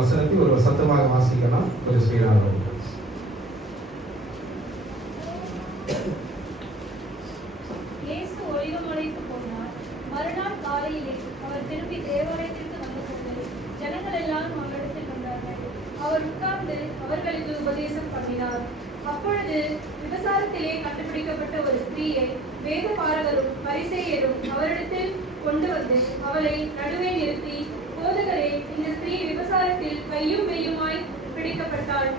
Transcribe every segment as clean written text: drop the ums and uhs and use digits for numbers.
வசனத்தை ஒரு சத்தமாக வாசிக்கலாம். ஒரு ஸ்பீடாக. இயேசு ஒலிவமலைக்கு போனார். மறுநாள் காலையிலே அவர் திரும்பி தேவாலயத்திற்கு வந்தபோது ஜனங்கள் எல்லாரும் அவரிடத்தில் வந்தார்கள். அவர் உட்கார்ந்து அவர்களுக்கு உபதேசம் பண்ணினார். அப்பொழுது விபசாரத்திலே கண்டுபிடிக்கப்பட்ட ஒரு ஸ்திரீயை வேதபாரகரும் பரிசேயரும் அவரிடத்தில் கொண்டு வந்து அவளை நடுவே நிறுத்தி, போதகரே, இந்த ஸ்திரீ விபசாரத்தில் கையும் மெய்யுமாய் பிடிக்கப்பட்டாள்.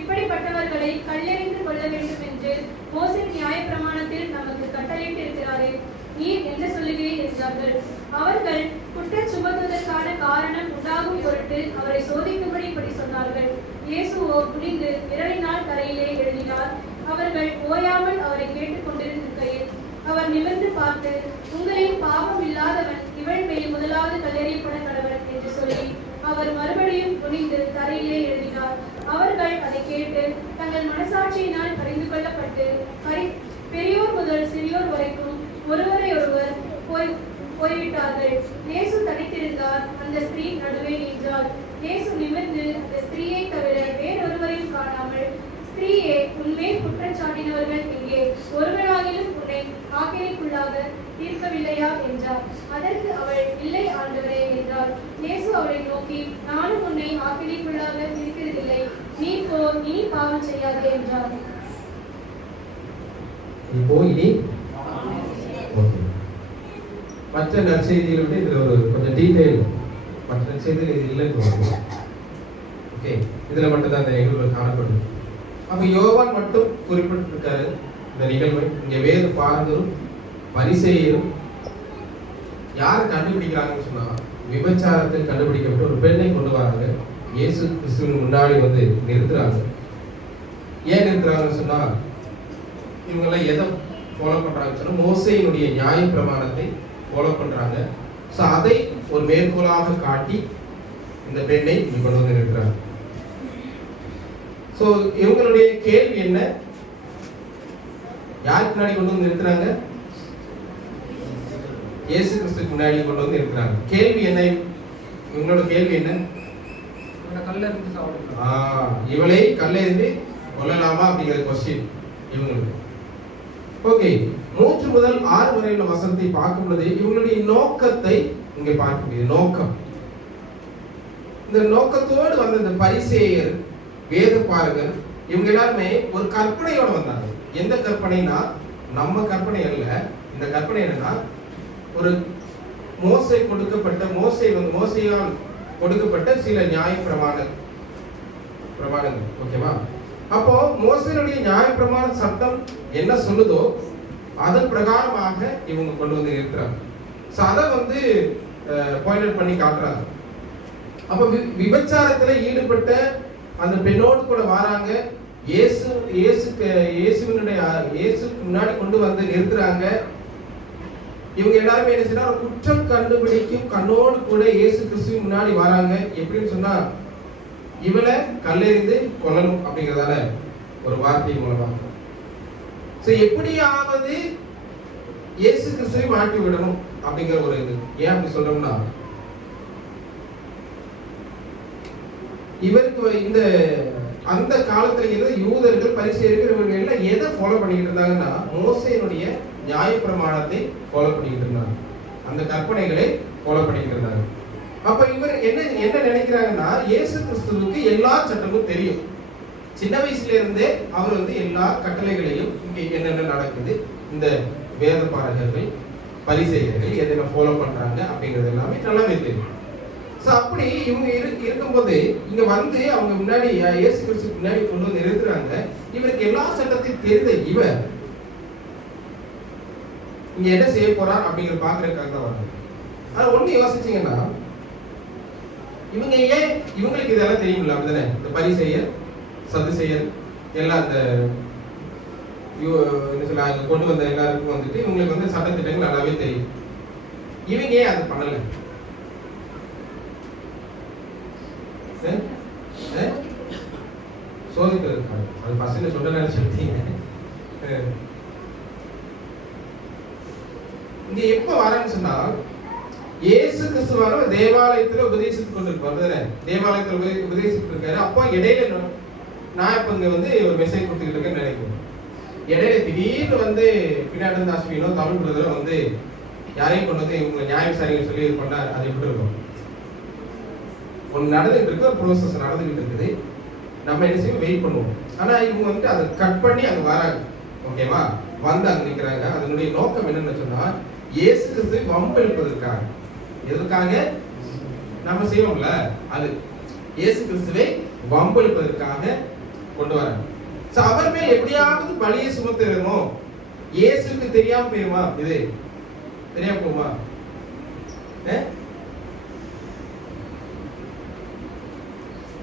இப்படிப்பட்டவர்களை கல்லெறிந்து கொள்ள வேண்டும் என்று மோசே நியாயப்பிரமாணத்தில் நமக்கு கட்டளையிட்டிருக்கிறாரே, நீர் என்ன சொல்லுகிறீர் என்றார்கள். அவர்கள் குற்றம் சுமத்துவதற்கான காரணம் உண்டாகும் பொருட்டு அவரை சோதிக்கும்படி இப்படி சொன்னார்கள். இயேசுவோ குனிந்து விரலினால் தரையிலே எழுதினார். அவர்கள் ஓயாமல் அவரை கேட்டுக் கொண்டிருக்கையில் அவர் நிமிர்ந்து பார்த்து, உங்களின் பாவம் இல்லாதவன் இவள் மேல் முதலாவது கல்லெறியப்பட கடவன் என்று சொல்லி அவர் மறுபடியும் குனிந்து தரையிலே எழுதினார். அவர்கள் அதை கேட்டு தங்கள் மனசாட்சியினால் பரிந்து கொள்ளப்பட்டு பெரியோர் முதல் சிறியோர் வரைக்கும் ஒருவரை ஒருவர் போய்விட்டார்கள். இயேசு தனித்திருந்தார். அந்த ஸ்திரீ நடுவே நின்றாள். இயேசு நிமிர்ந்து அந்த ஸ்திரீயை தவிர வேறொருவரையும் காணாமல், ஸ்திரீயே, உன்மேல் குற்றச்சாட்டினவர்கள் எங்கே? ஒருவராகிலும் உன்னை ஆக்கினைக்குள்ளாக தீர்க்கவில்லையா என்றார். அதற்கு அவள், இல்லை ஆண்டவரே என்றாள். இயேசு அவளை நோக்கி, நானும் உன்னை ஆக்கினைக்குள்ளாக இருக்கிறதில்லை, நீ போ, இனி பாவம் செய்யாதே என்றார். மற்ற நற்செய்தியில் விட இதுல ஒரு கொஞ்சம் டீடைல், மற்ற நற்செய்தியில் இது இல்லைன்னு ஓகே, இதுல மட்டும் தான் இந்த நிகழ்வுகள் காணப்படுது. அப்ப யோவான் மட்டும் குறிப்பிட்டிருக்காரு இந்த நிகழ்வை. இங்க வேத பாரகரும் பரிசேயரும் யார் கண்டுபிடிக்கிறாங்கன்னு சொன்னா, விபச்சாரத்தில் கண்டுபிடிக்கப்பட்ட ஒரு பெண்ணை கொண்டு வராங்க. இயேசு கிறிஸ்துவின் முன்னாடி வந்து நிறுத்துறாங்க. ஏன் நிறுத்துறாங்கன்னு சொன்னா, இவங்கெல்லாம் எதை ஃபாலோ பண்றாங்கன்னு சொன்னா, மோசேயினுடைய நியாய பிரமாணத்தை ஃபாலோ பண்றாங்க. ஸோ அதை ஒரு மேற்கோளாக காட்டி இந்த பெண்ணை இங்க கொண்டு வந்து நிறுத்துறாங்க. ஸோ இவங்களுடைய கேள்வி என்ன? யாருக்கு முன்னாடி கொண்டு வந்து நிறுத்துறாங்க? இயேசு கிறிஸ்துக்கு முன்னாடி கொண்டு வந்து நிறுத்துறாங்க. கேள்வி என்ன? இவங்களோட கேள்வி என்ன? இவளை கல்லெறிந்து கொல்லலாமா அப்படிங்கிற கொஸ்டின் இவங்களுக்கு. ஓகே, 3 முதல் 6 வரையுள்ள வசனத்தை பார்க்கும் பொழுது இவங்களுடைய நோக்கத்தை இங்கே பார்க்க முடியுது. நோக்கம், இந்த நோக்கத்தோடு வந்த இந்த பரிசேயர், வேத பாரகர், இவங்க எல்லாருமே ஒரு கற்பனையோட வந்தாங்க. எந்த கற்பனைனா, நம்ம கற்பனை அல்ல. இந்த கற்பனை என்னன்னா, ஒரு மோசேயால் கொடுக்கப்பட்ட சில நியாய பிரமாணங்கள். ஓகேவா? அப்போ மோசேயுடைய நியாய பிரமாண சட்டம் என்ன சொல்லுதோ அதன் பிரகாரமாக இவங்க கொண்டு வந்து இருக்கிறாங்க. ஸோ அதை வந்து பாயிண்ட் பண்ணி காட்டுறாங்க. அப்போ விபச்சாரத்துல ஈடுபட்ட அந்த பெண்ணோடு கூட வராங்க. இயேசுக்கு முன்னாடி கொண்டு வந்து நிறுத்துறாங்க. இவங்க எல்லாருமே என்ன செய்யறாங்க? குற்றம் கண்டுபிடிக்கும் கண்ணோடு கூட இயேசு கிறிஸ்துவின் முன்னாடி வராங்க. எப்படின்னு சொன்னா, இவளை கல்லெறிந்து கொல்லணும் அப்படிங்கிறதால ஒரு வார்த்தை மூலமாக. ஸோ எப்படியாவது இயேசு கிறிஸ்துவை மாற்றி விடணும் அப்படிங்கிற ஒரு இது. ஏன் அப்படி சொல்றோம்னா, இவருக்கு இந்த அந்த காலத்துல இருந்து யூதர்கள் பரிசேயர்கள் இவர்கள் எல்லாம் எதை ஃபாலோ பண்ணிக்கிட்டு இருந்தாங்கன்னா, மோசேயினுடைய நியாய பிரமாணத்தை ஃபாலோ பண்ணிக்கிட்டு இருந்தாங்க. அந்த கற்பனைகளை ஃபாலோ பண்ணிக்கிட்டு இருந்தாங்க. அப்ப இவர் என்ன நினைக்கிறாங்கன்னா, இயேசு கிறிஸ்துவுக்கு எல்லா சட்டமும் தெரியும். சின்ன வயசுல இருந்தே அவர் வந்து எல்லா கட்டளைகளையும், இங்க என்னென்ன நடக்குது, இந்த வேத பாரகர்கள் பரிசேயர்கள் எதனை ஃபாலோ பண்றாங்க அப்படிங்கிறது எல்லாமே நல்லாவே தெரியும். ஸோ அப்படி இவங்க இருக்கும்போது இங்க வந்து அவங்க முன்னாடி இயேசு கிறிஸ்து முன்னாடி கொண்டு வந்து நிறுத்துறாங்க. இவருக்கு எல்லா சட்டத்தையும் தெரிந்த இவர் இங்க என்ன செய்ய போறார் அப்படிங்கிற பாக்குறதுக்காக தான் வராங்க. ஆனா ஒண்ணு யோசிச்சீங்கன்னா, இவங்களுக்கு இதெல்லாம் தெரியுமில்ல, அப்படிதானே? இந்த பரிசேயர் சதுசேயர் எல்லாம் அந்த என்ன சொல்ல கொண்டு வந்த எல்லாருக்கும் வந்துட்டு இவங்களுக்கு வந்து சட்டத்திட்டங்கள் நல்லாவே தெரியும். இவங்க ஏன் அதை பண்ணல? சோதிப்பதற்காக. அது ஃபர்ஸ்ட் சொல்ல நினைச்சிருக்கீங்க. இங்க எப்ப வரேன்னு சொன்னா, இயேசு கிறிஸ்துவானவர் தேவாலயத்துல உபதேசித்துக் கொண்டிருப்பார். தேவாலயத்துல உபதேசித்துட்டு இருக்காரு. அப்போ இடையில நான் இப்ப இங்க வந்து ஒரு மெசேஜ் கொடுத்துக்கிட்டு இருக்கேன்னு நினைக்கிறேன். இடையில திடீர்னு வந்து பின்னாடி இருந்து அஸ்வினோ தமிழ் பிரதரோ வந்து யாரையும் கொண்டு வந்து இவங்க நியாய விசாரிக்க சொல்லி இது பண்ணா அது எப்படி இருக்கும்? ஒன்று நடந்துகிட்டு இருக்கு, ஒரு ப்ரோசஸ் நடந்துகிட்டு இருக்குது. நம்ம என்ன செய்வோம்? வெயிட் பண்ணுவோம். ஆனா இவங்க வந்துட்டு அதை கட் பண்ணி அங்க வராங்க. ஓகேவா? வந்து அங்க நிற்கிறாங்க. அதனுடைய நோக்கம் என்னன்னு சொன்னா இயேசு கிறிஸ்துவை வம்பெழுப்பதற்காக. எதற்காக? நம்ம செய்வோம்ல அது இயேசு கிறிஸ்துவை வம்பெழுப்பதற்காக கொண்டு வராங்க. அவர் மேல் எப்படியாவது பழியை சுமத்திடணும். இயேசுக்கு தெரியாம போயிருமா? இது தெரியாம போகுமா?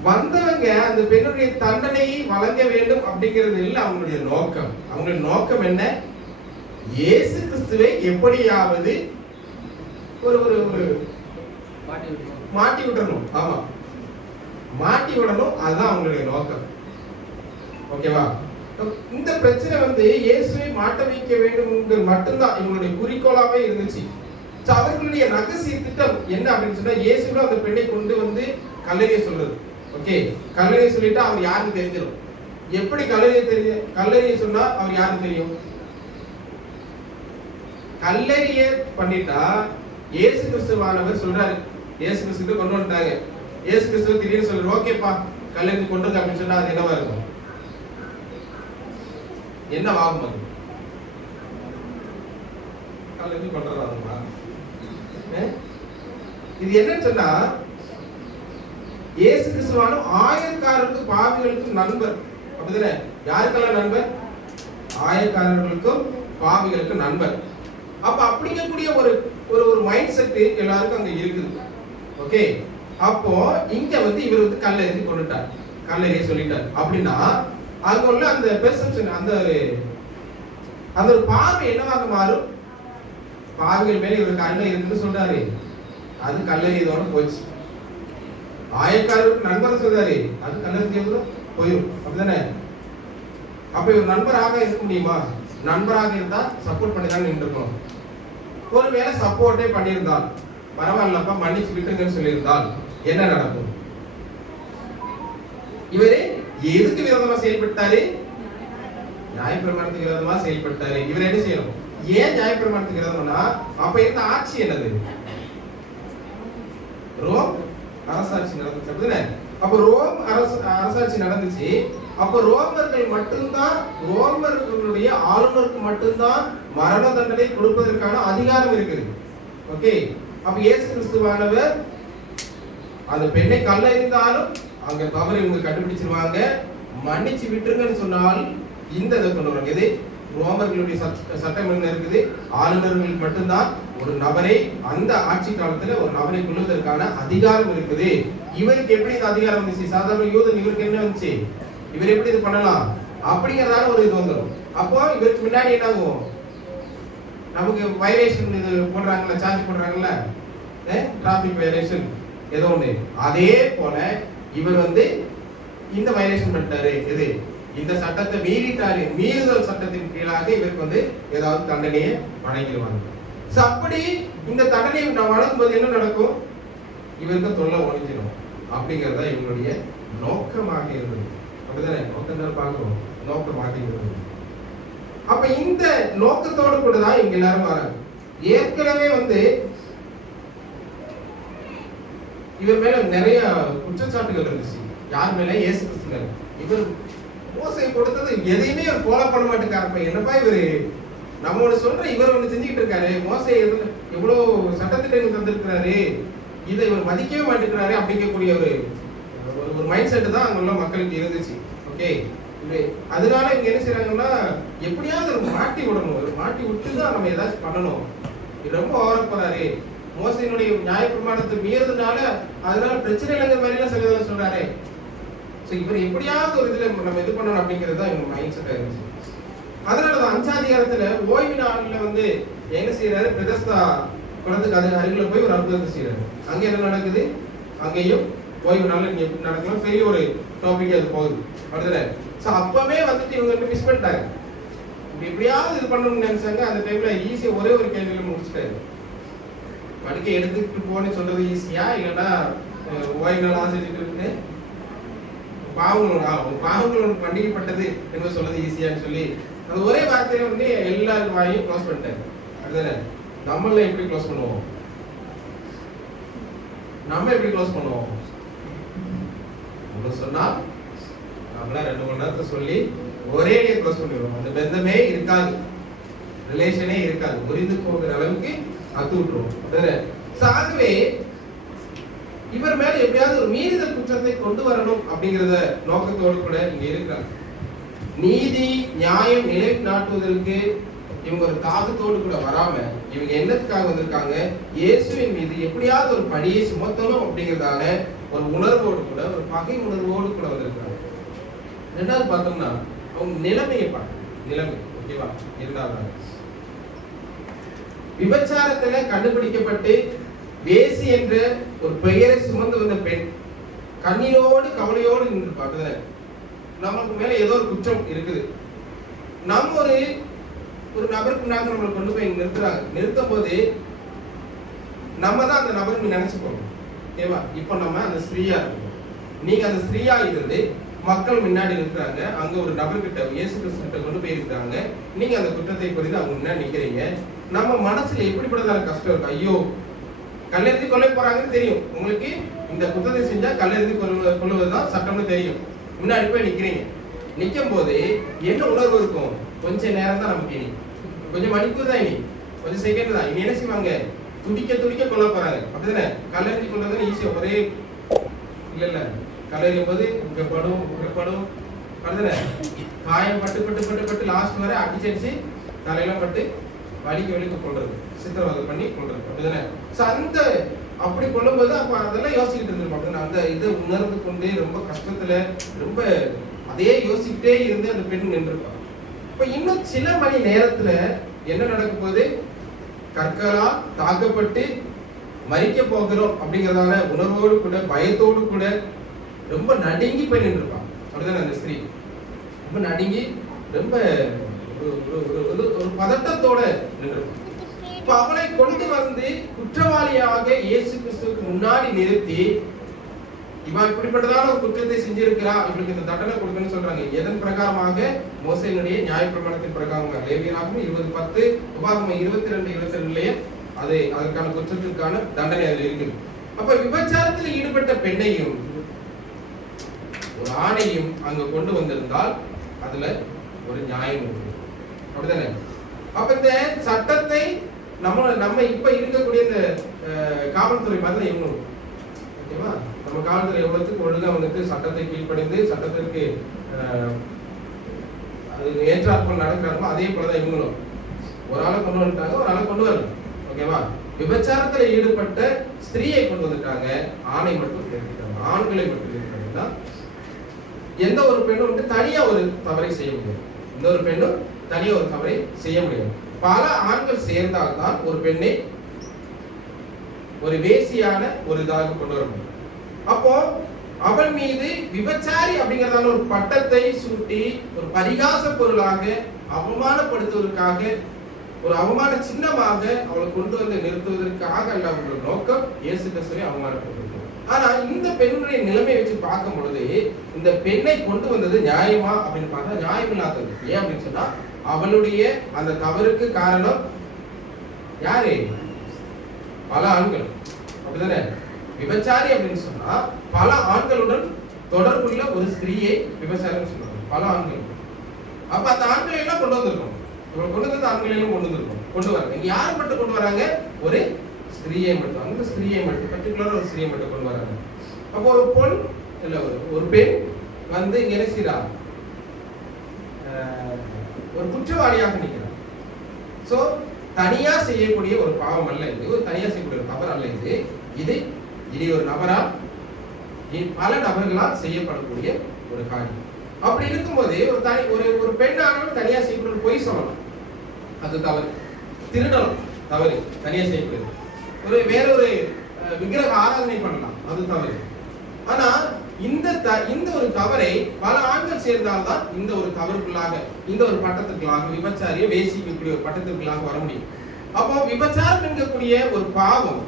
வந்தவங்க அந்த பெண்ணுடைய தண்டனையை வழங்க வேண்டும் அப்படிங்கிறது இல்லை அவங்களுடைய நோக்கம். அவங்களுடைய நோக்கம் என்ன? இயேசு கிறிஸ்துவை எப்படியாவது ஒரு ஒரு மாட்டி விடணும். ஆமா, மாட்டி விடணும். அதுதான் அவங்களுடைய நோக்கம். ஓகேவா? இந்த பிரச்சனை வந்து இயேசுவை மாட்ட வைக்க வேண்டும் மட்டும்தான் இவங்களுடைய குறிக்கோளாவே இருந்துச்சு. அவர்களுடைய ரகசிய திட்டம் என்ன அப்படின்னு சொன்னா இயேசுவை அந்த பெண்ணை கொண்டு வந்து கல்லறைய சொல்றது. ஓகே, கல்லறைய சொல்லிட்டா அவர் யாருக்கு தெரிஞ்சிடும். எப்படி கல்லறைய சொன்னா அவர் யாருக்கு தெரியும்? கல்லறைய பண்ணிட்டா இயேசு கிறிஸ்துவானவர் சொல்றாரு, இயேசு கிறிஸ்துவை கொண்டு வந்துட்டாங்க. இயேசு கிறிஸ்துவ திடீர்னு சொல்றாரு, ஓகேப்பா கல்லறைக்கு கொண்டு வந்து அப்படின்னு சொன்னா அது என்னவா இருக்கும்? என்ன ஆகும்? அது கல்லறைக்கு கொண்டுறாருமா? இது என்னன்னு சொன்னா இயேசு கிறிஸ்துவான ஆயக்காரருக்கு பாவிகளுக்கும் நண்பர். அப்படிதானே? யாருக்கெல்லாம் நண்பர்? ஆயக்காரர்களுக்கும் பாவிகளுக்கும் நண்பர். அப்ப அப்படிங்கக்கூடிய ஒரு ஒரு மைண்ட் செட் எல்லாருக்கும் அங்க இருக்குது. ஓகே, அப்போ இங்க வந்து இவர் வந்து கல்லெறி கொண்டுட்டார், கல்லெறிய சொல்லிட்டார். அப்படின்னா அங்க உள்ள அந்த பெர்செப்ஷன், அந்த ஒரு பார்வை என்னவாக மாறும்? பாவிகள் மேல இவருக்கு அண்ணன் இருக்குன்னு சொல்றாரு, அது கல்லெறியதோட போச்சு. ஆயக்காரருக்கு நண்பர் சொல்றாரு, அது கல்லெறியதோட போயிடும். அப்படிதானே? அப்ப இவர் நண்பராக இருக்க முடியுமா? நண்பராக இருந்தா சப்போர்ட் பண்ணி தான் நின்றுக்கணும். ஒருவேளை சப்போர்ட்டே பண்ணியிருந்தால், பரவாயில்லப்பா மன்னிச்சு விட்டுருங்கன்னு சொல்லியிருந்தால் என்ன நடக்கும்? இவரு எதுக்கு விரோதமா செயல்பட்டாரு? நியாயப்பிரமாணத்துக்கு விரோதமா செயல்பட்டாரு. இவர் என்ன செய்யணும்? ஏன் நியாயப்பிரமாணத்துக்கு விரோதம்னா அப்ப இருந்த ஆட்சி என்னது? ரோம் அரசாட்சி நடந்துச்சு. அப்படிதானே? அப்ப ரோம் அரசாட்சி நடந்துச்சு. அப்ப ரோமர்கள் மட்டும்தான், ரோமர்களுடைய ஆளுநருக்கு மட்டும்தான் மரண தண்டனை கொடுப்பதற்கான அதிகாரம் இருக்குது. ஓகே, அப்ப இயேசு கிறிஸ்துவானவர் அந்த பெண்ணை கல்லெறிந்தாலும் அங்க தவறு இவங்க கண்டுபிடிச்சிருவாங்க, மன்னிச்சு விட்டுருங்கன்னு சொன்னால் இந்த இதை கொண்டு வராங்க. இது ரோமர்களுடைய சட்டம் என்ன இருக்குது? ஆளுநர்களுக்கு மட்டும்தான் ஒரு நபரை, அந்த ஆட்சி காலத்துல ஒரு நபரை கொள்வதற்கான அதிகாரம் இருக்குது. இவருக்கு எப்படி இந்த அதிகாரம் வந்துச்சு? சாதாரண யூதன் இவருக்கு என்ன வந்துச்சு? இவர் எப்படி இது பண்ணலாம் அப்படிங்கறதால ஒரு இது வந்துடும். அப்போ இவருக்கு முன்னாடி என்ன ஆகும்? நமக்கு வயலேஷன் இது போடுறாங்கல்ல, சார்ஜ் போடுறாங்கல்ல, டிராபிக் வயலேஷன் ஏதோ ஒண்ணு, அதே போல இவர் வந்து இந்த வயலேஷன் பண்ணிட்டாரு, இது இந்த சட்டத்தை மீறிட்டாரு, மீறுதல் சட்டத்தின் கீழாக இவருக்கு வந்து ஏதாவது தண்டனையை வழங்கிடுவாங்க. அப்படி இந்த தண்டனையை நான் வழங்கும்போது என்ன நடக்கும்? இவருக்கு தொல்லை ஒழிஞ்சிடும். அப்படிங்கறத இவங்களுடைய நோக்கமாக இருந்தது. அப்படிதானே? நோக்கம் பார்க்கிறோம், நோக்கமாக இருந்தது. அப்ப இந்த நோக்கத்தோடு கூட தான் இவங்க எல்லாரும் வராங்க. ஏற்கனவே வந்து இவர் மேல நிறைய குற்றச்சாட்டுகள் இருந்துச்சு. யார் மேல? இயேசு கிறிஸ்து மேல. இவர் மோசை கொடுத்தது எதையுமே இவர் ஃபாலோ பண்ண மாட்டேங்காரு. என்னப்பா இவரு நம்மோட சொல்ற இவர் ஒண்ணு செஞ்சுக்கிட்டு இருக்காரு, மோசை எவ்வளவு சட்டத்திட்டங்கள் தந்திருக்கிறாரு, இதை இவர் மதிக்கவே மாட்டேங்கிறாரு அப்படிங்கக்கூடிய ஒரு மைண்ட் செட் தான் அங்க உள்ள மக்களுக்கு இருந்துச்சு. ஓகே, அதனால இவங்க என்ன செய்யறாங்கன்னா எப்படியாவது மாட்டி விடணும், மாட்டி விட்டு தான் நம்ம ஏதாச்சும் பண்ணணும். இது ரொம்ப ஓவர் போறாரு, மோசையினுடைய நியாய பிரமாணத்தை மீறதுனால அதனால பிரச்சனை இல்லைங்கிற மாதிரி எல்லாம் சில சொல்றாரு. இவர் எப்படியாவது ஒரு இதுல நம்ம இது பண்ணணும் அப்படிங்கிறது தான் இவங்க மைண்ட் செட்டா இருந்துச்சு. அதனாலதான் 5ஆம் அதிகாரத்துல ஓய்வு நாள்ல வந்து என்ன செய்யறாரு? பெதஸ்தா குளத்துக்கு அது அருகில போய் ஒரு அற்புதத்தை செய்யறாரு. அங்க என்ன நடக்குது? அங்கேயும் ஓய்வு நாள்ல நீங்க எப்படி நடக்கலாம் பெரிய ஒரு டாபிக் அது போகுது. அடுத்தது அப்பவே வந்துட்டு இவங்க மிஸ் பண்ணிட்டாங்க. எப்படியாவது இது பண்ணணும்னு நினைச்சாங்க. அந்த டைம்ல ஈஸியா ஒரே ஒரு கேள்வியில முடிச்சுட்டாரு. படுக்கை எடுத்துக்கிட்டு போன்னு சொல்றது ஈஸியா, இல்லைன்னா ஓய்வு நாளா செஞ்சுட்டு இருக்கு பாவங்களோட மன்னிக்கப்பட்டது என்று சொல்றது ஈஸியான்னு சொல்லி அது ஒரே வார்த்தையில வந்து எல்லாரும் வாயும் க்ளோஸ் பண்ணிட்டாங்க. அதுதானே நம்மள எப்படி க்ளோஸ் பண்ணுவோம்? நம்ம எப்படி க்ளோஸ் பண்ணுவோம்? ஒன்று சொன்னா நம்மள 2 மணி நேரத்தை சொல்லி ஒரே டே க்ளோஸ் பண்ணிடுவோம். அந்த பந்தமே இருக்காது, ரிலேஷனே இருக்காது, முறிந்து போகிற அளவுக்கு அத்து விட்டுருவோம். ஆகவே இவர் மேல எப்படியாவது ஒரு மீறுதல் குற்றத்தை கொண்டு வரணும் அப்படிங்கிறத நோக்கத்தோடு கூட இங்க இருக்கிறாங்க. நீதி நியாயம் நிலைநாட்டுவதற்கு இவங்க ஒரு தாகத்தோடு கூட வராம இவங்க என்னத்துக்காக வந்திருக்காங்க? இயேசுவின் மீது எப்படியாவது ஒரு பழியை சுமத்தணும் அப்படிங்கிறதான ஒரு உணர்வோடு கூட, ஒரு பகை உணர்வோடு கூட வந்திருக்காங்க. ரெண்டாவது பார்த்தோம்னா அவங்க நிலைமையை பார்க்க நிலைமை ஓகேவா இருந்தாங்க. விபச்சாரத்துல கண்டுபிடிக்கப்பட்டு வேசி என்ற ஒரு பெயரை சுமந்து வந்த பெண் கண்ணீரோடு கவலையோடு நின்று பார்க்குது. நமக்கு மேல ஏதோ ஒரு குற்றம் இருக்குது. நம்ம ஒரு நபருக்கு முன்னாடி நம்மளை கொண்டு போய் நிறுத்துறாங்க. நிறுத்தும் போது நம்ம தான் அந்த நபருக்கு நினைச்சுக்கோங்க ஓகேவா. இப்போ நம்ம அந்த ஸ்திரீயா இருக்கோம். நீங்க அந்த ஸ்திரீயா இருந்து மக்கள் முன்னாடி இருக்கிறாங்க. அங்க ஒரு நபர்கிட்ட இயேசு கிறிஸ்துவிட்ட கொண்டு போய் இருக்கிறாங்க. நீங்க அந்த குற்றத்தை குறித்து அவங்க முன்னாடி நிக்கிறீங்க. நம்ம மனசுல எப்படிப்பட்டதான கஷ்டம் இருக்கு. ஐயோ கல்லெறிந்து கொல்ல போறாங்கன்னு தெரியும் உங்களுக்கு. இந்த குற்றத்தை செஞ்சா கல்லெறிந்து கொள்வதுதான் சட்டம்னு தெரியும். முன்னாடி போய் நிக்கிறீங்க. நிக்கும் போது என்ன உணர்வு இருக்கும்? கொஞ்ச நேரம் தான் நமக்கு இனி, கொஞ்சம் மணிக்கூர் தான், இனி கொஞ்சம் செகண்ட் தான். இனி என்ன செய்வாங்க? துடிக்க துடிக்க கொல்ல போறாங்க. அப்படிதானே? கல்லெறிந்து கொள்றதுன்னு ஈஸியா ஒரே இல்ல கல்லெறியும் போது இங்க படும் அப்படிதானே? காயம் பட்டு பட்டு பட்டு பட்டு லாஸ்ட் வரை அடிச்சடிச்சு தலையெல்லாம் பட்டு வலிக்க கொள்றது, சித்திரவதை பண்ணி கொள்றது அப்படிதானே? அந்த அப்படி கொள்ளும்போது அப்ப அதெல்லாம் யோசிக்கிட்டு இருந்திருப்பாங்க. அந்த இதை உணர்ந்து கொண்டே ரொம்ப கஷ்டத்துல ரொம்ப அதே யோசிக்கிட்டே இருந்து அந்த பெண் நின்றுப்பாங்க. இப்ப இன்னும் சில மணி நேரத்துல என்ன நடக்க போகுது? கற்களா தாக்கப்பட்டு மறிக்க போகிறோம் அப்படிங்கிறதான உணர்வோடு கூட பயத்தோடு கூட ரொம்ப நடுங்கி போய் நின்றுப்பாங்க. அப்படிதானே? அந்த ஸ்திரீ ரொம்ப நடுங்கி ரொம்ப ஒரு பதட்டத்தோட நின்றுப்பாங்க. இப்ப அவளை கொண்டு வந்து குற்றவாளியாக இயேசு கிறிஸ்துவுக்கு முன்னாடி நிறுத்தி இவன் இப்படிப்பட்டதான ஒரு குற்றத்தை செஞ்சிருக்கிறா, இவளுக்கு இந்த தண்டனை கொடுக்கணும்னு சொல்றாங்க. எதன் பிரகாரமாக? மோசேயினுடைய நியாயப்பிரமாணத்தின் பிரகாரமாக. லேவியராகமம் 20:10, உபாகமம் 22:22 அது அதற்கான குற்றத்திற்கான தண்டனை அதில் இருக்குது. அப்ப விபச்சாரத்தில் ஈடுபட்ட பெண்ணையும் ஒரு ஆணையும் அங்க கொண்டு வந்திருந்தால் அதுல ஒரு நியாயம் இருக்கு. அப்படிதானே? அப்ப இந்த சட்டத்தை நம்ம இப்ப இருக்கக்கூடிய இந்த காவல்துறை மாதிரி இவங்களும் ஓகேவா? நம்ம காவல்துறை எவ்வளவுக்கு ஒழுங்கா வந்துட்டு சட்டத்தை கீழ்ப்படிந்து சட்டத்திற்கு அது ஏற்றாற்போல் நடக்கிறாங்களோ அதே போலதான் இவங்களும். ஒரு ஆளை கொண்டு வந்துட்டாங்க, ஒரு ஆளை கொண்டு வரல ஓகேவா? விபச்சாரத்துல ஈடுபட்ட ஸ்திரீயை கொண்டு வந்துட்டாங்க, ஆணை மட்டும் நிறுத்திட்டாங்க, ஆண்களை மட்டும் நிறுத்திட்டாங்கன்னா எந்த ஒரு பெண்ணும் வந்து தனியா ஒரு தவறை செய்ய முடியாது. எந்த ஒரு பெண்ணும் தனியா ஒரு தவறை செய்ய முடியாது. பல ஆண்கள் சேர்ந்தால்தான் ஒரு பெண்ணை ஒரு வேசியான ஒரு இதாக கொண்டு வர முடியும். அப்போ அவள் மீது விபச்சாரி அப்படிங்கிறதான ஒரு பட்டத்தை சூட்டி ஒரு பரிகாச பொருளாக அவமானப்படுத்துவதற்காக ஒரு அவமான சின்னமாக அவளை கொண்டு வந்து நிறுத்துவதற்காக அல்ல அவங்களோட நோக்கம் இயேசு கிறிஸ்துவை அவமானப்படுத்துவது. ஆனா இந்த பெண்ணுடைய நிலைமையை வச்சு பார்க்கும் பொழுது இந்த பெண்ணை கொண்டு வந்தது நியாயமா அப்படின்னு பார்த்தா நியாயம் இல்லாதது. ஏன் அப்படின்னு சொன்னா அவளுடைய அந்த தவறுக்கு காரணம் யாரு? பல ஆண்கள். அப்படிதானே? விபச்சாரி அப்படின்னு சொன்னா பல ஆண்களுடன் தொடர்புள்ள ஒரு ஸ்திரீயை விபச்சாரம் சொல்றாங்க, பல ஆண்கள். அப்ப அந்த ஆண்களை எல்லாம் கொண்டு வந்திருக்கோம். இவங்க கொண்டு வந்து ஆண்களை எல்லாம் கொண்டு வராங்க. இங்க யாரை மட்டும் கொண்டு வராங்க? ஒரு ஸ்திரீயை மட்டும், அந்த ஸ்திரீயை மட்டும், பர்டிகுலரா ஒரு ஸ்திரீயை மட்டும் கொண்டு வராங்க. அப்போ ஒரு பொன் இல்ல ஒரு பெண் வந்து இங்க என்ன செய்றா? ஒரு குற்றவாளியாக நிற்கிறார். சோ தனியா செய்யக்கூடிய ஒரு பாவம் அல்ல இது, ஒரு தனியா செய்யக்கூடிய ஒரு தவறு அல்ல இது. இது இனி ஒரு நபரால் பல நபர்களால் செய்யப்படக்கூடிய ஒரு காரியம். அப்படி இருக்கும்போது ஒரு பெண்ணானவள் தனியா செய்யக்கூடிய பொய் சொல்லலாம், அது தவறு. திருடலாம், தவறு, தனியா செய்யப்படுது. வேற ஒரு விக்கிரக ஆராதனை பண்ணலாம், அது தவறு. ஆனா இந்த ஒரு தவறை பல ஆண்கள் சேர்ந்தால்தான் இந்த ஒரு தவறுக்குள்ளாக, இந்த ஒரு பட்டத்துக்குள்ளாக, விபச்சாரிய வேசிக்கக்கூடிய ஒரு பட்டத்துக்குள்ளாக வர முடியும். அப்போ விபச்சாரம் என்கக்கூடிய ஒரு பாவம்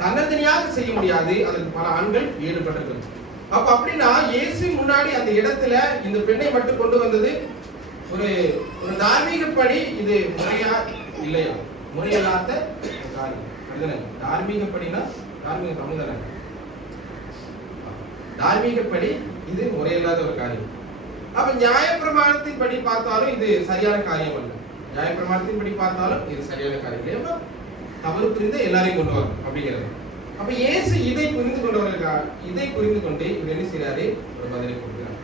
தன்னந்தனியாக செய்ய முடியாது. அதற்கு பல ஆண்கள் ஈடுபட்டார்கள். அப்ப அப்படின்னா இயேசு முன்னாடி அந்த இடத்துல இந்த பெண்ணை மட்டும் கொண்டு வந்தது ஒரு ஒரு தார்மீகப்படி இது முறையா இல்லையா? முறையில்லாத காரியம். அதுதானே தார்மீகப்படினா? தார்மீக தமிழ்தானே? தார்மீகப்படி இது முறையில்லாத ஒரு காரியம். அப்ப நியாயப்பிரமாணத்தின் படி பார்த்தாலும் இது சரியான காரியம் அல்ல. நியாயப்பிரமாணத்தின் படி பார்த்தாலும் இது சரியான காரியம் இல்லை. தவறு புரிந்து எல்லாரையும் கொண்டு வரும் அப்படிங்கிறது. அப்ப இயேசு இதை புரிந்து கொண்டவர்களுக்காக இதை புரிந்து கொண்டு இவர் என்ன செய்யறாரு? ஒரு பதிலை கொடுக்கிறார்.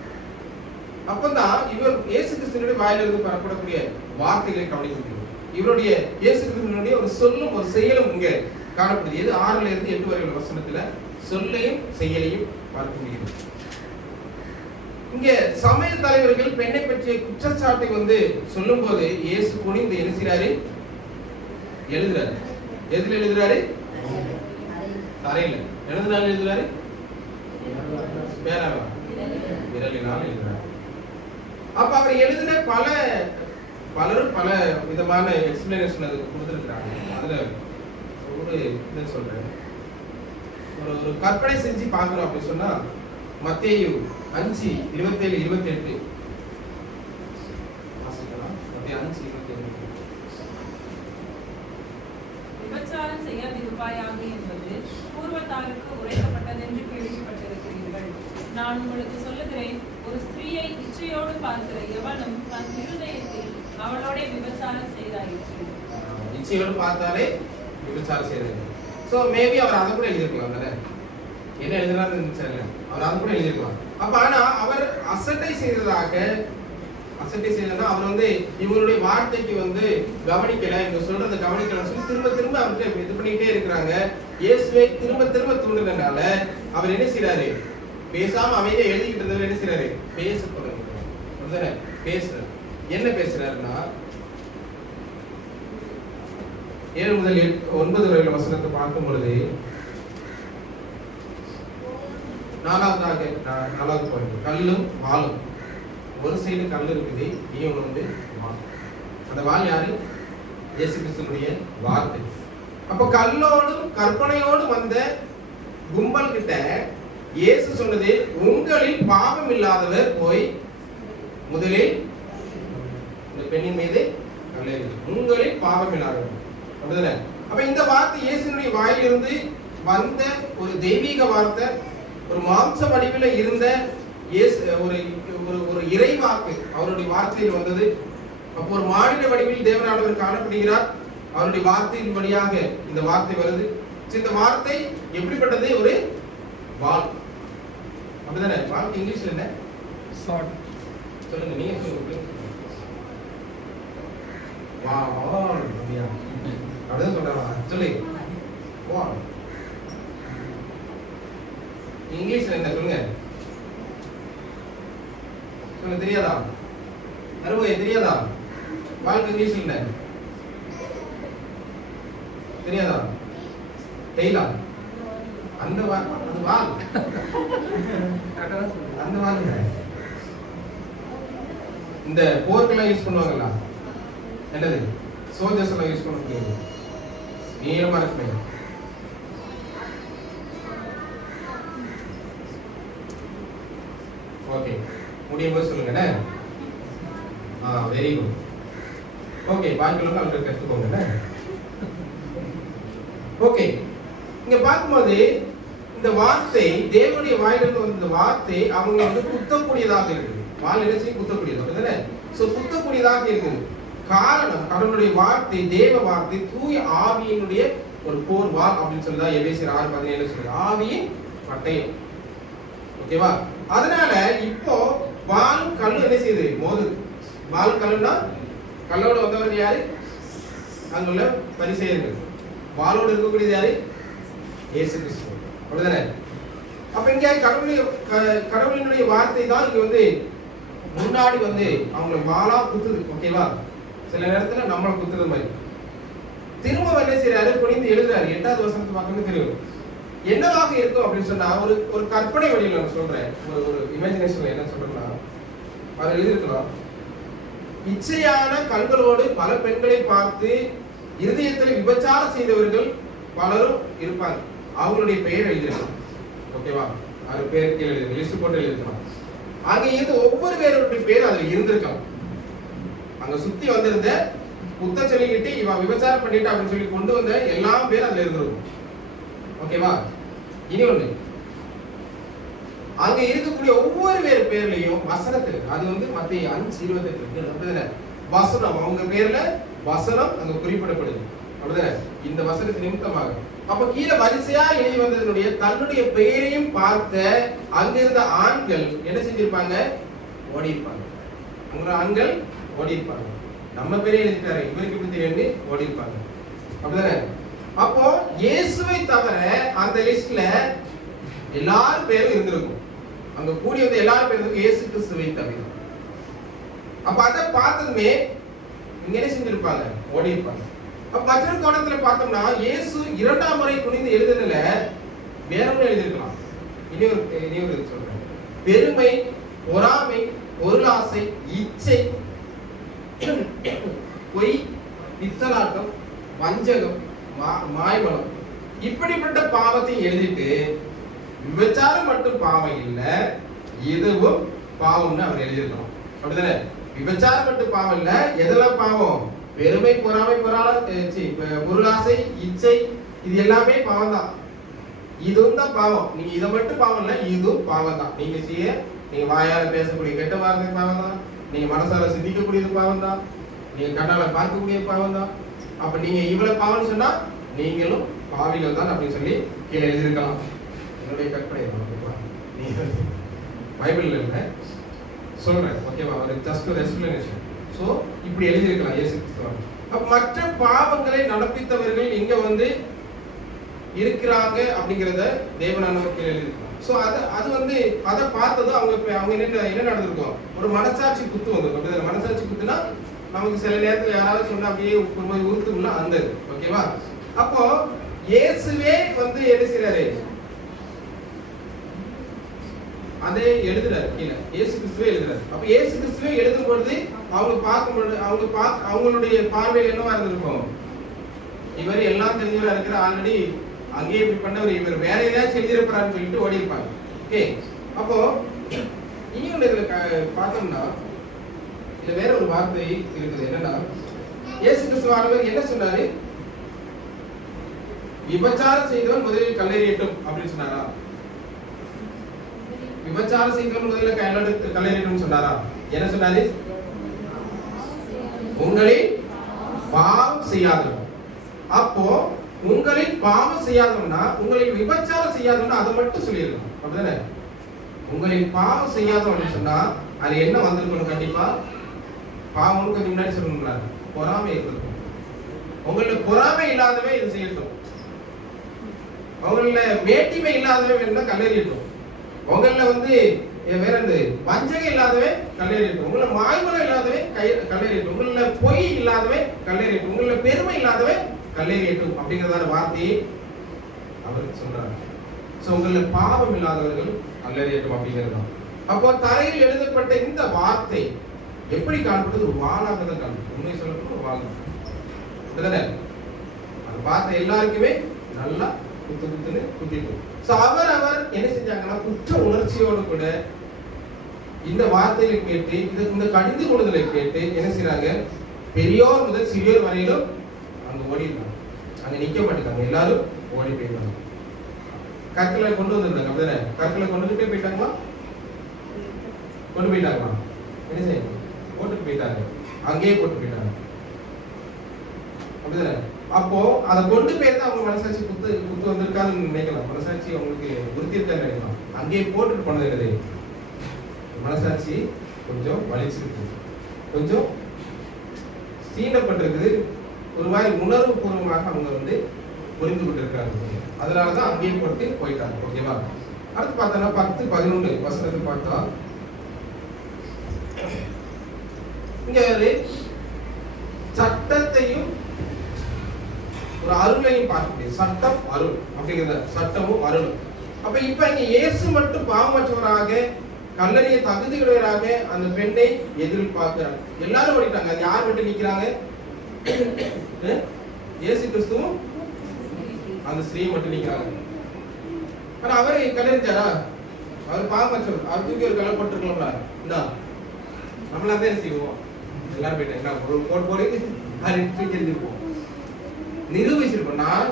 அப்பதான் இவர் இயேசு கிறிஸ்துவினுடைய வாயிலிருந்து பெறப்படக்கூடிய வார்த்தைகளை கவனிக்க. இவருடைய இயேசு கிறிஸ்துவினுடைய ஒரு சொல்லும் ஒரு செயலும் இங்க காணப்படுது. 6 இருந்து 8 வரை உள்ள வசனத்துல சொல்லையும் செயலையும் பார்க்க முடியும். இங்க சமய தலைவர்கள் பெண்ணை பற்றிய குற்றச்சாட்டை சொல்லும் போது இயேசு குனிந்து என்ன செய்யறாரு? எழுதுறாரு. எதுல எழுதுறாரு? தரையில. எழுதுனால எழுதுறாரு? பேனாவா? விரலினால் எழுதுறாரு. அப்ப அவர் எழுதின பலரும் பல விதமான எக்ஸ்பிளனேஷன் அதுக்கு கொடுத்துருக்காங்க. அதுல ஒரு இதை சொல்றேன். ஒரு கற்பனை செஞ்சு பார்க்கணும் அப்படின்னு சொன்னா மத்தேயு 5:27-28 வாசிக்கலாம். மத்தேயு 5:27. விபச்சாரம் செய்யாதிருப்பாயாக என்பது பூர்வத்தாருக்கு உரைக்கப்பட்டதென்று கேள்விப்பட்டிருக்கிறீர்கள். நான் உங்களுக்கு சொல்லுகிறேன், ஒரு ஸ்திரீயை இச்சையோடு பார்க்கிற எவனும் தன் இருதயத்தில் அவளோட விபச்சாரம் செய்தாயிற்று. இச்சையோடு பார்த்தாலே விபச்சாரம் செய்தாயிற்று. சோ மேபி அவர் அதை கூட எழுதியிருக்கலாம் தானே? என்ன எழுதுறாருன்னு நினைச்சாரு, அவர் அதை கூட எழுதியிருக்கலாம். அப்ப ஆனா அவர் அசட்டை செய்ததா அவர் இவங்களுடைய வார்த்தைக்கு கவனிக்கல, இவங்க சொல்றதை கவனிக்கல சொல்லி திரும்ப திரும்ப அவர்கிட்ட இது பண்ணிட்டே இருக்கிறாங்க. இயேசுவை திரும்ப திரும்ப தூண்டுறதுனால அவர் என்ன செய்யறாரு? பேசாம அமைதியா எழுதிக்கிட்டு இருந்தவர் என்ன செய்யறாரு? பேச தொடங்குறாரு. பேசுறாரு. என்ன பேசுறாருன்னா 7 முதல் 9 வரையில வசனத்தை பார்க்கும் பொழுது 4வது பாயிண்ட், கல்லும் வாளும். ஒரு சைடு கல் இருக்குது, இன்னொன்று வாள். அந்த வாள் யாரு? இயேசு கிறிஸ்துவினுடைய வார்த்தை. அப்ப கல்லோடும் கற்பனையோடு வந்த கும்பல் கிட்ட இயேசு சொன்னது, உங்களில் பாவம் இல்லாதவர் போய் முதலில் இந்த பெண்ணின் மீது கல்லெறி. உங்களில் பாவம் இல்லாதவர். அப்ப இந்த வார்த்தை இயேசுனுடைய வாயிலிருந்து வந்த ஒரு தெய்வீக வார்த்தை, ஒரு மாம்ச வடிவில் இருந்த ஒரு இறை வாக்கு அவருடைய வார்த்தையில் வந்தது. அப்போ ஒரு மாநில வடிவில் தேவனானவர் காணப்படுகிறார். அவருடைய வார்த்தையின் வழியாக இந்த வார்த்தை வருது. இந்த வார்த்தை எப்படிப்பட்டது? ஒரு வாள். அப்படிதானே? வாள் இங்கிலீஷ்ல என்ன? சாட். சொல்லுங்க, நீங்க சொல்லுங்க. வாள். அப்படியா? அப்படிதான் சொல்றாங்க. சொல்லு. வாள். இங்கிலீஷ்ல என்ன சொல்லுங்க? சொல்லுங்க, தெரியாதா? அருமை தெரியாதா? வாளுக்கு இங்கிலீஷ் என்ன தெரியாதா? டெய்லா? அந்த வாள், அது வாள். அந்த வாள் இந்த போர்க்கெல்லாம் யூஸ் பண்ணுவாங்களா? என்னது? சோல்ஜர்ஸ் எல்லாம் யூஸ் பண்ண முடியாது. நீளமா இருக்குமே. ஓகே, முடியும் போது சொல்லுங்க. Very good. ஓகே, பாக்கியெல்லாம் அவங்களுக்கு கற்றுக்கோங்க. ஓகே, இங்க பார்க்கும்போது இந்த வார்த்தை தேவனுடைய வாயிலிருந்து வந்த வார்த்தை அவங்க குத்தக்கூடியதாக இருக்குது. வாள் என்ன செய்ய? குத்தக்கூடியது. அப்படிதானே? சோ குத்தக்கூடியதாக இருக்குது. காரணம், கடவுளுடைய வார்த்தை, தேவ வார்த்தை, தூய ஆவியினுடைய ஒரு போர் வாள் அப்படின்னு சொல்லுதா எபேசியர் 6:17 சொல்லுது. ஆவியின் பட்டயம். ஓகேவா? அதனால இப்போ வாளும் கல்லும் என்ன செய்யுது? மோதுது. வாள் கல்லுனா கல்லோட வந்தவர் யாரு? அங்குள்ள பரிசேயர்கள். வாளோடு இருக்கக்கூடியது யாரு? இயேசு கிறிஸ்து. அப்படிதானே? அப்ப இங்க கடவுளினுடைய வார்த்தை தான் இங்க முன்னாடி அவங்களை வாளா குத்துது. ஓகேவா? சில நேரத்துல நம்மளை குத்துறது மாதிரி. திரும்ப என்ன செய்யறாரு? குனிந்து எழுதுறாரு. 8வது வசனத்தை பார்க்கணும் தெரியும். என்னவாக இருக்கும் அப்படின்னு சொன்னா ஒரு கற்பனை வழியில் நான் சொல்றேன். ஒரு இமேஜினேஷன்ல என்ன சொல்றேன்னா, அவர் எழுதியிருக்கலாம், இச்சையான கண்களோடு பல பெண்களை பார்த்து இருதயத்தில் விபச்சாரம் செய்தவர்கள் பலரும் இருப்பாங்க. அவங்களுடைய பெயர் எழுதிருக்கலாம். ஓகேவா? அவர் பேர் கீழே எழுதி லிஸ்ட் போட்டு எழுதிருக்கலாம். அங்க இருந்து ஒவ்வொரு பேருடைய பேர் அதுல இருந்திருக்கலாம். அங்க சுத்தி வந்திருந்த குத்த சொல்லிக்கிட்டு இவன் விபச்சாரம் பண்ணிட்டு அப்படின்னு சொல்லி கொண்டு வந்த எல்லா பேரும் அதுல இருந்திருக்கும். ஓகேவா? இனி ஒண்ணு, அங்க இருக்கக்கூடிய ஒவ்வொரு பேர்லயும் வசனத்தில் அது வந்து மத்திய 5:28 வசனம், அவங்க பேர்ல வசனம் அங்க குறிப்பிடப்படுது. அப்படிதானே? இந்த வசனத்தின் நிமித்தமாக அப்ப கீழே வரிசையா எழுதி வந்ததனுடைய தன்னுடைய பெயரையும் பார்த்த அங்கிருந்த ஆண்கள் என்ன செஞ்சிருப்பாங்க? ஓடி இருப்பாங்க. அங்க ஆண்கள் ஓடி இருப்பாங்க. நம்ம பேரே எழுதிட்டாரு, இவருக்கு இப்படி தெரியும்னு ஓடி இருப்பாங்க. அப்படிதானே? அப்போ இயேசுவை தவிர அந்த லிஸ்ட்ல எல்லாரும் பேரும் இருந்திருக்கும். அங்க கூடி வந்த எல்லாரும் பேரும் இயேசு கிறிஸ்துவை தவிர. அப்ப அதை பார்த்ததுமே இங்க என்ன செஞ்சிருப்பாங்க? ஓடி இருப்பாங்க. அப்ப மற்றொரு கோணத்துல பார்த்தோம்னா இயேசு 2ஆம் முறை குனிந்து எழுதுனதுல வேற ஒன்று எழுதியிருக்கலாம். இனியொரு சொல்றேன். பெருமை, பொறாமை, பொருளாசை, இச்சை, பொய், பித்தலாட்டம், வஞ்சகம், மாய்மலம் இப்படிப்பட்ட பாவத்தை எழுதிட்டு விபச்சாரம் மட்டும் பாவம் இல்ல, இதுவும் பாவம்னு அவர் எழுதியிருக்கணும். அப்படிதானே? விபச்சாரம் மட்டும் பாவம் இல்ல, எதெல்லாம் பாவம்? பெருமை, பொறாமை, பொருளாசை, இச்சை, இது எல்லாமே பாவம் தான். இதுவும் தான் பாவம். நீங்க இதை மட்டும் பாவம் இல்ல, இதுவும் பாவம் தான். நீங்க வாயால பேசக்கூடிய கெட்ட வார்த்தை பாவம் தான். நீங்க மனசால சிந்திக்கக்கூடியது பாவம் தான். நீங்க கண்ணால பார்க்கக்கூடிய பாவம் தான். அப்ப நீங்க இவ்வளவு பாவம்னு சொன்னா நீங்களும் பாவிகள் தான் அப்படின்னு சொல்லி கீழே எழுதியிருக்கலாம். என்னுடைய கற்பனை நீங்க பைபிள்ல இல்ல சொல்றேன். ஓகேவா? ஒரு ஜஸ்ட் ஒரு எக்ஸ்பிளனேஷன். சோ இப்படி எழுதியிருக்கலாம் இயேசு கிறிஸ்து. அப்ப மற்ற பாவங்களை நடப்பித்தவர்கள் இங்க வந்து இருக்கிறாங்க அப்படிங்கறத தேவனானவர் கீழே எழுதியிருக்கலாம். சோ அது வந்து அதை பார்த்ததும் அவங்க என்ன நடந்திருக்கும்? ஒரு மனசாட்சி குத்து வந்திருக்கும். அப்படியே மனசாட்சி குத்துனா நமக்கு சில நேரத்துல யாராவது சொன்னா அப்படியே உறுத்துக்குள்ள அந்த ஓகேவா? அப்போ இயேசுவே வந்து என்ன செய்யறாரு? அதே எழுதுறாரு கீழே. இயேசு கிறிஸ்துவே எழுதுறாரு. அப்ப இயேசு கிறிஸ்துவே எழுதும் பொழுது அவங்களுடைய பார்வையில் என்னவா இருந்திருக்கும்? இவர் எல்லாம் தெரிஞ்சவரா இருக்கிற, ஆல்ரெடி அங்கேயே இப்படி பண்ணவர், இவர் வேற ஏதாச்சும் எழுதியிருப்பாருன்னு சொல்லிட்டு ஓடி இருப்பாங்க. ஓகே, அப்போ இன்னொன்று இதுல பார்த்தோம்னா இதுல வேற ஒரு வார்த்தை இருக்குது. என்னன்னா இயேசு கிறிஸ்துவானவர் என்ன சொன்னாரு? விபச்சாரம் செய்தவன் முதலில் கல்லெறியட்டும் அப்படின்னு சொன்னாரா? விபச்சாரம் செய்தவன் முதலில் கல்லெறியட்டும் சொன்னாரா? என்ன சொன்னாரு? உங்களில் பாவம் செய்யாதவன். அப்போ உங்களில் பாவம் செய்யாதவனா உங்களில் விபச்சாரம் செய்யாதவனா அதை மட்டும் சொல்லிடலாம். அப்படிதானே? உங்களில் பாவம் செய்யாதவன் சொன்னா அது என்ன வந்திருக்கணும்? கண்டிப்பா பாவம் கொஞ்சம் முன்னாடி சொல்லணும்ல, பொறாமை இருக்கும். உங்கள பொறாமை இல்லாதவே இது செய்யட்டும். உங்கள வேட்டிமை இல்லாதவே வேணும்னா கல்லெறியட்டும். உங்கள வந்து வேற எந்த வஞ்சகம் இல்லாதவே கல்லெறியட்டும். உங்கள மாய்மலம் இல்லாதவே கல்லெறியட்டும். உங்கள பொய் இல்லாதவே கல்லெறியட்டும். உங்கள பெருமை இல்லாதவே கல்லெறியட்டும் அப்படிங்கறதான வார்த்தையை அவர் சொல்றாரு. சோ உங்கள பாவம் இல்லாதவர்கள் கல்லெறியட்டும் அப்படிங்கிறது. அப்போ தரையில் எழுதப்பட்ட இந்த வார்த்தை எப்படி காண்பது? ஒரு வாளாக தான் காண்பது. உண்மை சொல்லப்போனா ஒரு வாள் தான். அந்த வார்த்தை எல்லாருக்குமே நல்லா குத்துன்னு குத்திட்டு. சோ அவர் என்ன செஞ்சாங்கன்னா குற்ற உணர்ச்சியோடு கூட இந்த வார்த்தையை கேட்டு இந்த கடிந்து கொள்ளுதலை கேட்டு என்ன செய்யறாங்க? பெரியோர் முதல் சிறியோர் வரையிலும் அங்க ஓடிடுறாங்க. அங்க நிக்க மாட்டேங்காங்க, எல்லாரும் ஓடி போயிடுறாங்க. கற்களை கொண்டு வந்துருந்தாங்க. அப்படிதானே? கற்களை கொண்டுகிட்டே போயிட்டாங்களா? கொண்டு போயிட்டாங்களா? என்ன செய்யணும்? போட்டு போயிட்டாங்க. அங்கேயே போட்டு போயிட்டாங்க. அப்படிதானே? அப்போ அதை கொண்டு போயிருந்தா அவங்க மனசாட்சி குத்து வந்திருக்காதுன்னு நினைக்கலாம். மனசாட்சி அவங்களுக்கு உறுத்தி இருக்கான்னு நினைக்கலாம். அங்கேயே போட்டுட்டு போனது கிடையாது. மனசாட்சி கொஞ்சம் வலிச்சிருக்கு, கொஞ்சம் சீனப்பட்டிருக்குது. ஒரு மாதிரி உணர்வு பூர்வமாக அவங்க வந்து புரிந்து கொண்டிருக்காங்க. அதனாலதான் அங்கேயே போட்டு போயிட்டாங்க. ஓகேவா? அடுத்து பார்த்தோம்னா 10-11 வசனத்தை பார்த்தா இங்க சட்டத்தையும் ஒரு அருளையும் பார்க்க. சட்டம் அருள் அப்படிங்கிற சட்டமும் அருளும். அப்ப இப்ப இங்க இயேசு மட்டும் பாவமற்றவராக கல்லறிய தகுதியுடையவராக அந்த பெண்ணை எதிர்பார்க்கிறாங்க. எல்லாரும் ஓடிட்டாங்க. அது யார் மட்டும் நிக்கிறாங்க? இயேசு கிறிஸ்துவும் அந்த ஸ்திரீ மட்டும் நிக்கிறாங்க. ஆனா அவரை கல்லறிஞ்சாரா? அவர் பாவமற்றவர். அவர் தூக்கி ஒரு கல்லை போட்டுருக்கலாம்ல. என்ன நம்மளா தான் செய்வோம். எல்லாரும் போயிட்டு என்ன ஒரு கோட் போடு தூக்கி எரிஞ்சிருப்போம். நிரூபிச்சிருப்போம். நான்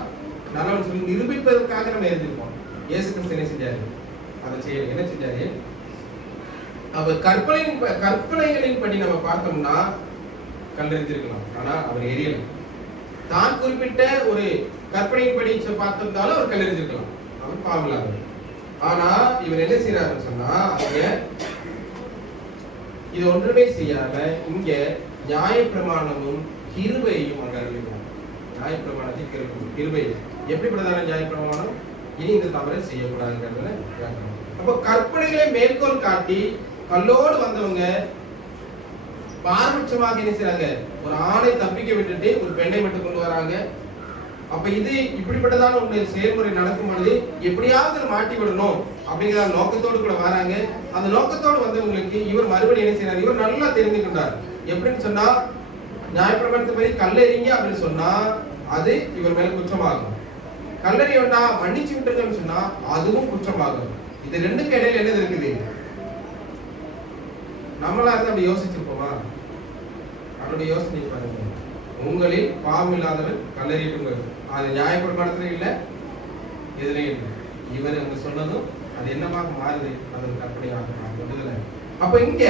நல்லவன் சொல்லி நிரூபிப்பதற்காக நம்ம எரிஞ்சிருப்போம். இயேசு கிறிஸ்து என்ன செஞ்சாரு? அதை செய்ய என்ன செஞ்சாரு? அவர் கற்பனைகளின் படி நம்ம பார்த்தோம்னா கல்லெறிஞ்சிருக்கலாம். ஆனா அவர் எரியல. தான் குறிப்பிட்ட ஒரு கற்பனையின் படி பார்த்திருந்தாலும் அவர் கல்லெறிஞ்சிருக்கலாம். அவர் பாவம் இல்லாதவர். ஆனா இவர் என்ன செய்யறாருன்னு சொன்னா, அங்க இது ஒன்றுமே செய்யாம இங்க நியாயப்பிரமாணமும் கிருபையையும் அங்க அறிவிக்கிறார். நியாயப்பிரமாணத்தை கிருபை எப்படிப்பட்டதான நியாயப்பிரமாணம்? இனி இந்த தவறை செய்யக்கூடாதுங்கிறதுல. அப்ப கற்பனைகளை மேற்கோள் காட்டி கல்லோடு வந்தவங்க பாரபட்சமாக என்ன செய்றாங்க? ஒரு ஆணை தப்பிக்க விட்டுட்டு ஒரு பெண்ணை மட்டும் கொண்டு வராங்க. அப்ப இது இப்படிப்பட்டதான ஒண்ணு செயல்முறை நடக்கும் பொழுது எப்படியாவது மாட்டி விடணும் அப்படிங்கிற நோக்கத்தோடு கூட வராங்க. அந்த நோக்கத்தோடு வந்தவங்களுக்கு இவர் மறுபடியும் என்ன செய்யறாரு? இவர் நல்லா தெரிஞ்சுக்கிட்டார். எப்படின்னு சொன்னா, நியாயப்பிரமாணத்தை கல்லெறிங்க அப்படின்னு சொன்னா அது இவர் மேல குற்றமாகும். கல்லறி வேண்டாம் மன்னிச்சு விட்டுருங்கன்னு சொன்னா அதுவும் குற்றமாகும். இது ரெண்டுக்கு இடையில என்னது இருக்குது? நம்மளா இருந்து அப்படி யோசிச்சிருப்போமா? அவருடைய யோசனை பாருங்க. உங்களில் பாவம் இல்லாதவன் கல்லறிட்டுங்க. அது நியாயப்பிரமாணத்துல இல்ல, எதுலையும் இல்லை. இவர் அங்க சொன்னதும் அது என்னமாக மாறுது? அது கற்பனையாக மாறுது. அப்ப இங்க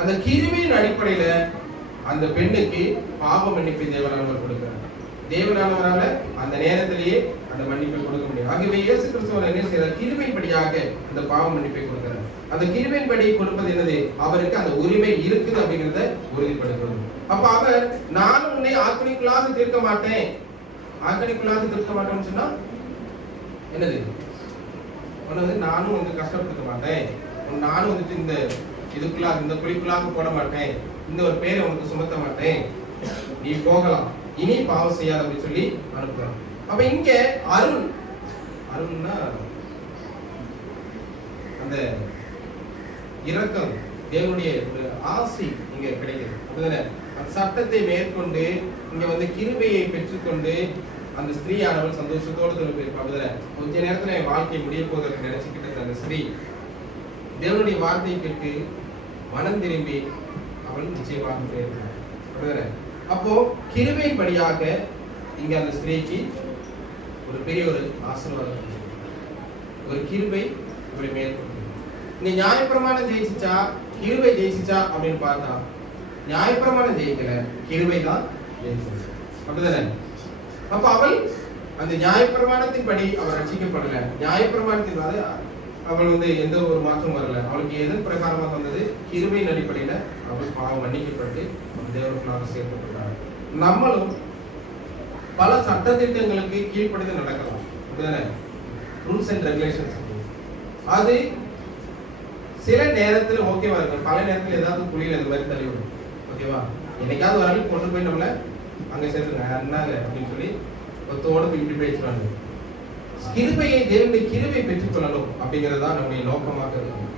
அந்த கிருபையின் அடிப்படையில அந்த பெண்ணுக்கு பாவ மன்னிப்பை தேவனானவர் கொடுக்கிறார். தேவனானவரால அந்த நேரத்திலேயே அந்த மன்னிப்பை கொடுக்க முடியும். ஆகவே இயேசு கிறிஸ்துவர் என்ன செய்யறார்? கிருபையின்படியாக அந்த பாவ மன்னிப்பை கொடுக்கிறார். அந்த கிருபையின்படி கொடுப்பது என்னது? அவருக்கு அந்த உரிமை இருக்குது அப்படிங்கிறத உறுதிப்படுத்துவது. அப்ப அவர் நானும் உன்னை ஆக்கணிக்குள்ளாக தீர்க்க மாட்டேன், ஆக்கணிக்குள்ளாக தீர்க்க மாட்டேன்னு சொன்னா என்னது? நானும் வந்து கஷ்டப்படுத்த மாட்டேன், நானும் வந்துட்டு இந்த இதுக்குள்ளாக இந்த குழிக்குள்ளாக போட மாட்டேன், இந்த ஒரு பேரை உனக்கு சுமத்த மாட்டேன், நீ போகலாம், இனி பாவம் செய்யாது அப்படின்னு சொல்லி அனுப்புறான். அப்ப இங்க அருள்னா அந்த இரக்கம், தேவனுடைய ஒரு ஆசி இங்க கிடைக்குது. அப்படிதானே? சட்டத்தை மேற்கொண்டு இங்க வந்து கிருபையை பெற்றுக்கொண்டு அந்த ஸ்திரீ ஆனவள் சந்தோஷத்தோடு திரும்பியிருப்பா. அப்படிதானே? கொஞ்ச நேரத்துல என் வாழ்க்கை முடிய போவதற்கு நினைச்சுக்கிட்டு அந்த ஸ்திரீ தேவனுடைய வார்த்தையை கேட்டு மனம் திரும்பி அவள் நிச்சயமாக போயிருக்கிறார். அப்படிதானே? அப்போ கிருபையின்படியாக இங்க அந்த ஸ்திரீக்கு ஒரு பெரிய ஒரு ஆசீர்வாதம், ஒரு கிருபை இப்படி மேற்கொண்டு இங்க நியாயப்பிரமாணம் ஜெயிச்சிச்சா கிருபை ஜெயிச்சிச்சா அப்படின்னு பார்த்தா நியாயப்பிரமாணம் ஜெயிக்கல, கிருபை தான் ஜெயிச்சிச்சு. அப்படிதானே? அப்ப அவள் அந்த நியாயப்பிரமாணத்தின் படி அவள் ரட்சிக்கப்படல. நியாயப்பிரமாணத்தினால அவள் வந்து எந்த ஒரு மாற்றம் வரல. அவளுக்கு எதன் பிரகாரமாக வந்தது? கிருபையின் அடிப்படையில அவள் பாவம் மன்னிக்கப்பட்டு தேவனுக்குள்ளாக சேர்க்கப்பட்டார். நம்மளும் பல சட்டத்திட்டங்களுக்கு கீழ்ப்படிந்து நடக்கலாம். அப்படிதானே? ரூல்ஸ் அண்ட் ரெகுலேஷன்ஸ் அது சில நேரத்துல ஓகேவா இருக்கும், பல நேரத்துல ஏதாவது புள்ளியில் இந்த மாதிரி தள்ளி விடும். ஓகேவா? என்னைக்காவது வரைக்கும் கொண்டு போய் நம்மள அங்க சேர்த்துங்க என்னங்க அப்படின்னு சொல்லி ஒத்தோட இப்படி பேசுவாங்க. கிருபையை தேவனுடைய கிருபை பெற்றுக்கொள்ளணும் அப்படிங்கிறது தான் நம்முடைய நோக்கமாக இருக்கும்.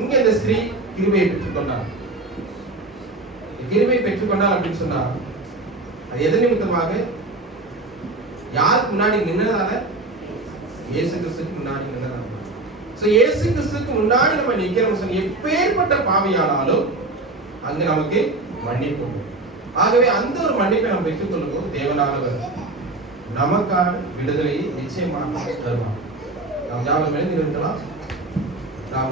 இங்க இந்த ஸ்திரீ கிருபையை பெற்றுக்கொண்டார். கிருபை பெற்றுக்கொண்டால் அப்படின்னு சொன்னா அது எது நிமித்தமாக? யாருக்கு முன்னாடி நின்னதால? இயேசு கிறிஸ்துக்கு முன்னாடி நின்னதால. சோ இயேசு கிறிஸ்துக்கு முன்னாடி நம்ம நிக்கிறோம் சொன்னா எப்பேற்பட்ட பாவியானாலும் அங்க நமக்கு மன்னிப்பு. ஆகவே அந்த ஒரு மன்னிப்பை நம்ம பெற்றுக்கொள்ளும் தேவனானவர் நமக்கான விடுதலையை நிச்சயமாக தருவார். நாம் யாரும் எழுந்திருக்கலாம். நாம்